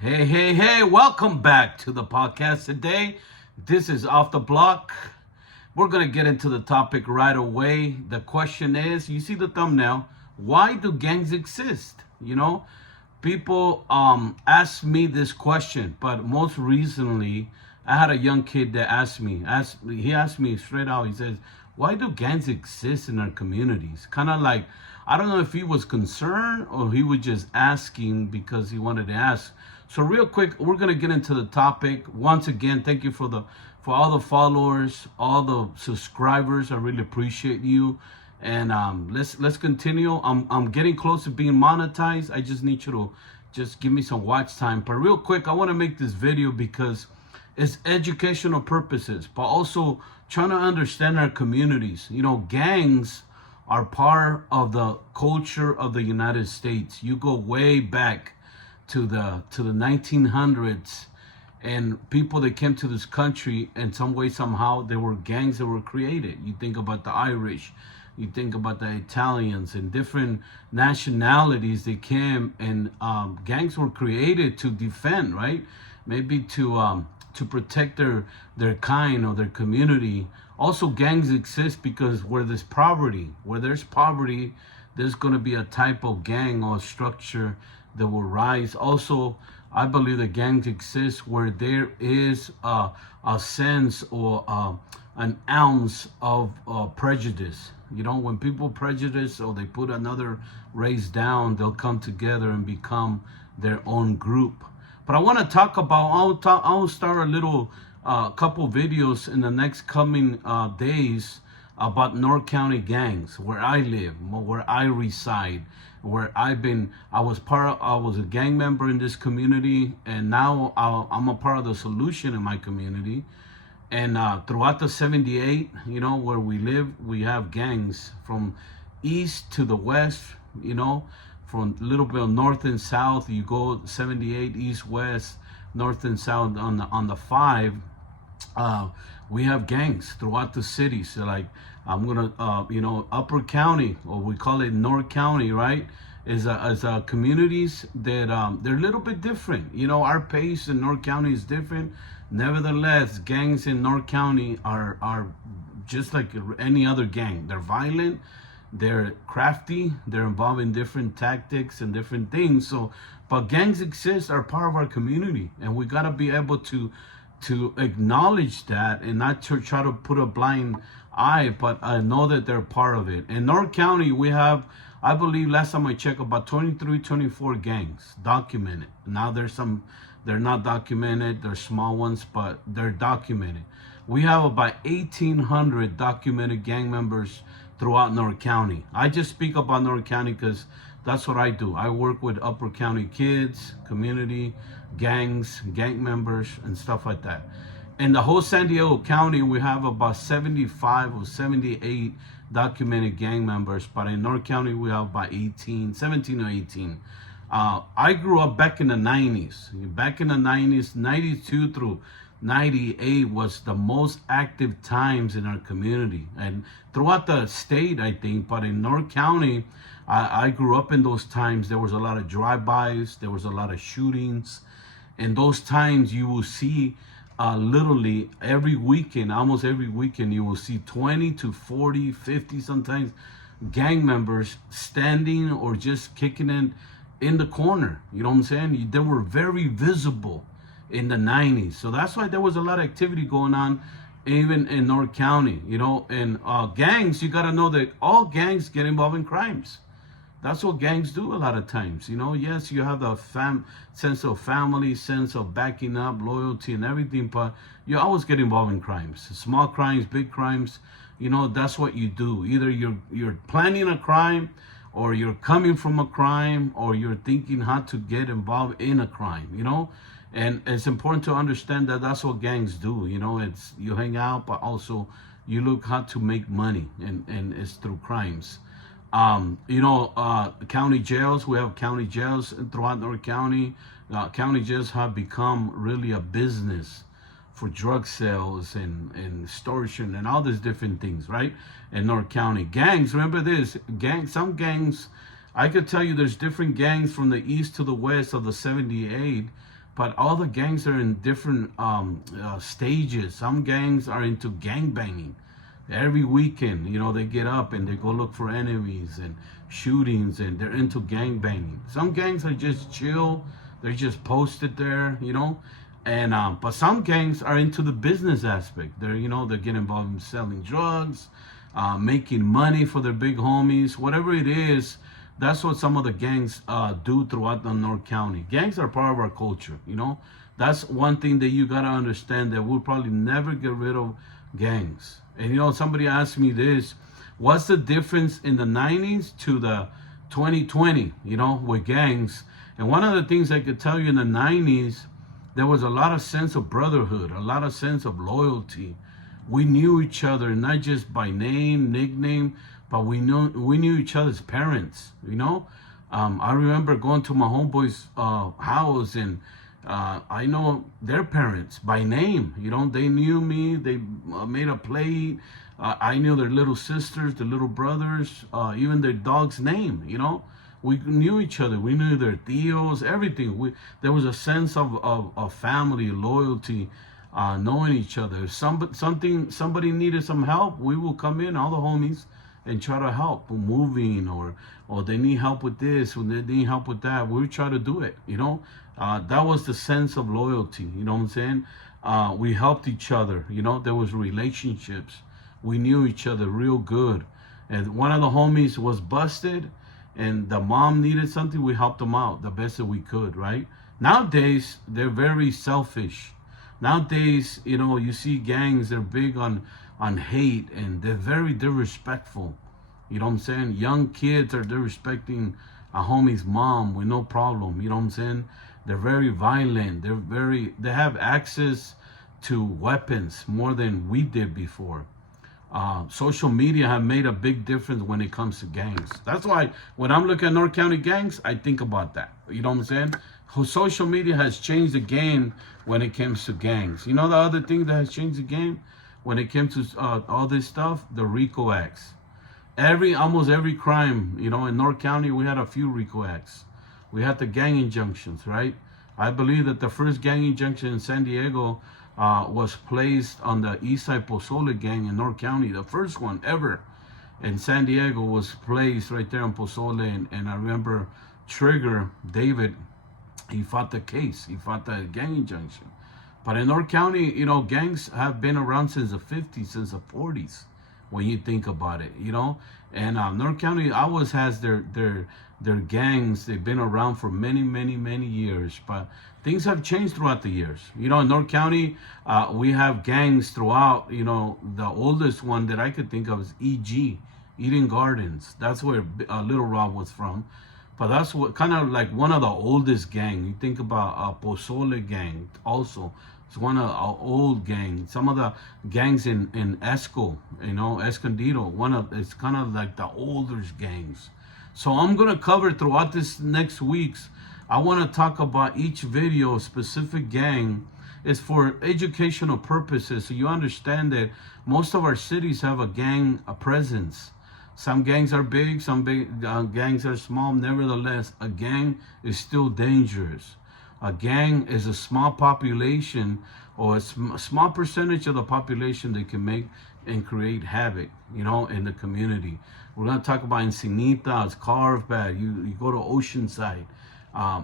Hey, welcome back to the podcast today. This is Off the Block. We're going to get into the topic right away. The question is, you see the thumbnail, why do gangs exist? People ask me this question, but most recently, I had a young kid that he asked me straight out, he says, why do gangs exist in our communities? Kind of like, I don't know if he was concerned or he was just asking because he wanted to ask. So real quick, we're gonna get into the topic. Once again, thank you for all the followers, all the subscribers. I really appreciate you. And let's continue. I'm getting close to being monetized. I just need you to just give me some watch time. But real quick, I want to make this video because it's educational purposes, but also trying to understand our communities. Gangs are part of the culture of the United States. You go way back to the 1900s, and people that came to this country in some way somehow, there were gangs that were created. You think about the Irish, you think about the Italians, and different nationalities. They came, and gangs were created to defend, right? Maybe to protect their kind or their community. Also, gangs exist because where there's poverty, there's going to be a type of gang or structure that will rise. Also, I believe that gangs exist where there is a sense or an ounce of prejudice. When people prejudice or they put another race down, they'll come together and become their own group. But I want to talk about, I'll start a little couple videos in the next coming days about North County gangs, where I live, where I reside, where I was a gang member in this community, and now I'm a part of the solution in my community. And throughout the 78, where we live, we have gangs from east to the west, from a little bit of north and south. You go 78 east, west, north and south on the 5. We have gangs throughout the city. So like, I'm gonna, Upper County, or we call it North County, right? Is communities that they're a little bit different. Our pace in North County is different. Nevertheless, gangs in North County are just like any other gang. They're violent, they're crafty, they're involved in different tactics and different things. So, but gangs exist, are part of our community, and we gotta be able to acknowledge that and not to try to put a blind eye, but I know that they're part of it. In North County, we have, I believe last time I checked, about 23, 24 gangs documented. Now there's some, they're not documented, they're small ones, but they're documented. We have about 1,800 documented gang members throughout North County. I just speak about North County because that's what I do. I work with Upper County kids, community, gangs, gang members, and stuff like that. In the whole San Diego County, we have about 75 or 78 documented gang members, but in North County, we have about 17 or 18. I grew up back in the 90s. Back in the 90s, 92 through 98 was the most active times in our community. And throughout the state, I think, but in North County, I grew up in those times. There was a lot of drive-bys, there was a lot of shootings. In those times, you will see literally every weekend, almost every weekend, you will see 20 to 40, 50 sometimes gang members standing or just kicking in the corner. You know what I'm saying? They were very visible in the 90s. So that's why there was a lot of activity going on even in North County. And gangs, you got to know that all gangs get involved in crimes. That's what gangs do a lot of times. Yes, you have the sense of family, sense of backing up, loyalty and everything, but you always get involved in crimes. Small crimes, big crimes, that's what you do. Either you're planning a crime, or you're coming from a crime, or you're thinking how to get involved in a crime, And it's important to understand that that's what gangs do. It's you hang out, but also you look how to make money, and it's through crimes. County jails, we have county jails throughout North County. County jails have become really a business for drug sales and extortion and all these different things, right? In North County. Gangs, remember this, some gangs, I could tell you there's different gangs from the east to the west of the 78, but all the gangs are in different stages. Some gangs are into gang banging. Every weekend, they get up and they go look for enemies and shootings, and they're into gang banging. Some gangs are just chill. They're just posted there. And but some gangs are into the business aspect. They get involved in selling drugs, making money for their big homies, whatever it is. That's what some of the gangs do throughout the North County. Gangs are part of our culture. That's one thing that you gotta understand, that we'll probably never get rid of gangs. And somebody asked me this: what's the difference in the 90s to the 2020? With gangs. And one of the things I could tell you, in the 90s, there was a lot of sense of brotherhood, a lot of sense of loyalty. We knew each other, not just by name, nickname, but we knew each other's parents. I remember going to my homeboy's house, and I know their parents by name. They knew me. They made a plate. I knew their little sisters, their little brothers, even their dog's name. We knew each other. We knew their tios, everything. There was a sense of family, loyalty, knowing each other. If somebody needed some help, we will come in, all the homies, and try to help moving, or they need help with this, or they need help with that. We would try to do it. That was the sense of loyalty. You know what I'm saying? We helped each other. There was relationships. We knew each other real good. And one of the homies was busted, and the mom needed something. We helped them out the best that we could, right? Nowadays, they're very selfish. Nowadays, you see gangs, they're big on hate, and they're very disrespectful. You know what I'm saying? Young kids are disrespecting a homie's mom with no problem. You know what I'm saying? They're very violent. They have access to weapons more than we did before. Social media have made a big difference when it comes to gangs. That's why when I'm looking at North County gangs, I think about that. You know what I'm saying? Social media has changed the game when it comes to gangs. The other thing that has changed the game when it came to all this stuff? The RICO acts. Almost every crime, in North County, we had a few RICO acts. We had the gang injunctions, right? I believe that the first gang injunction in San Diego was placed on the Eastside Pozole gang in North County. The first one ever in San Diego was placed right there in Pozole. And I remember Trigger, David, he fought the case. He fought the gang injunction. But in North County, gangs have been around since the 50s, since the 40s, when you think about it, And North County always has their gangs. They've been around for many, many, many years. But things have changed throughout the years. In North County, we have gangs throughout. The oldest one that I could think of is EG, Eden Gardens. That's where Little Rob was from. But that's what kind of like one of the oldest gang. You think about Pozole gang also. It's one of our old gangs. Some of the gangs in Esco, Escondido, it's kind of like the older gangs. So I'm going to cover throughout this next weeks. I want to talk about each video, specific gang. It's for educational purposes. So you understand that most of our cities have a gang presence. Some gangs are big, some big gangs are small. Nevertheless, a gang is still dangerous. A gang is a small population, or a small percentage of the population that can make and create havoc, in the community. We're going to talk about Encinita, it's Carlsbad. You go to Oceanside.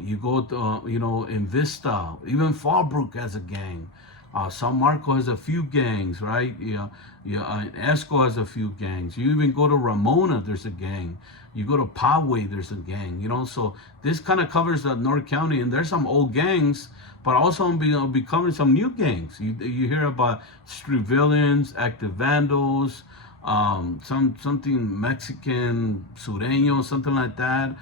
You go to, in Vista. Even Fallbrook has a gang. San Marco has a few gangs, right? Esco has a few gangs. You even go to Ramona, there's a gang. You go to Poway, there's a gang. So this kind of covers the North County, and there's some old gangs, but also I'll be covering some new gangs. You hear about street villains, active vandals, something Mexican, Sureño, something like that.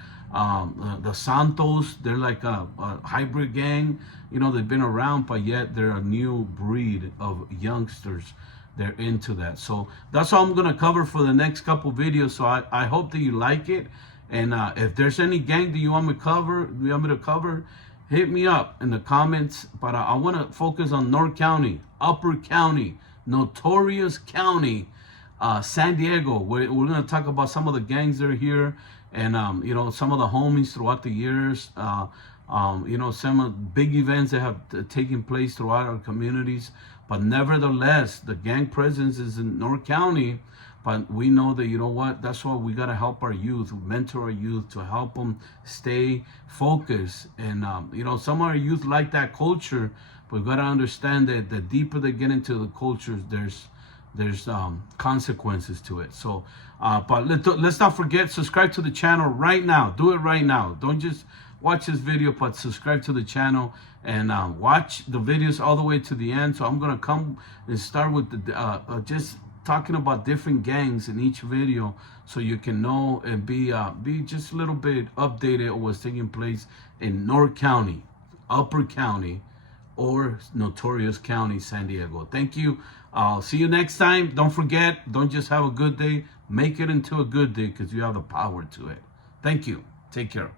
The Santos, they're like a hybrid gang. They've been around, but yet they're a new breed of youngsters. They're into that. So that's all I'm going to cover for the next couple videos. So I hope that you like it. And if there's any gang that you want me to cover, hit me up in the comments. But I want to focus on North County, Upper County, Notorious County, San Diego. We're going to talk about some of the gangs that are here, and some of the homies throughout the years. Some big events that have taken place throughout our communities. But nevertheless, the gang presence is in North County. But we know that, you know what, that's why we got to help our youth, mentor our youth to help them stay focused. And, some of our youth like that culture. But we've got to understand that the deeper they get into the cultures, there's consequences to it. So, but let's not forget, subscribe to the channel right now. Do it right now. Don't just watch this video, but subscribe to the channel and watch the videos all the way to the end. So I'm gonna come and start with the just talking about different gangs in each video, so you can know and be just a little bit updated on what's taking place in North County, Upper County, or Notorious County, San Diego. Thank you. I'll see you next time. Don't forget, don't just have a good day. Make it into a good day, because you have the power to it. Thank you. Take care.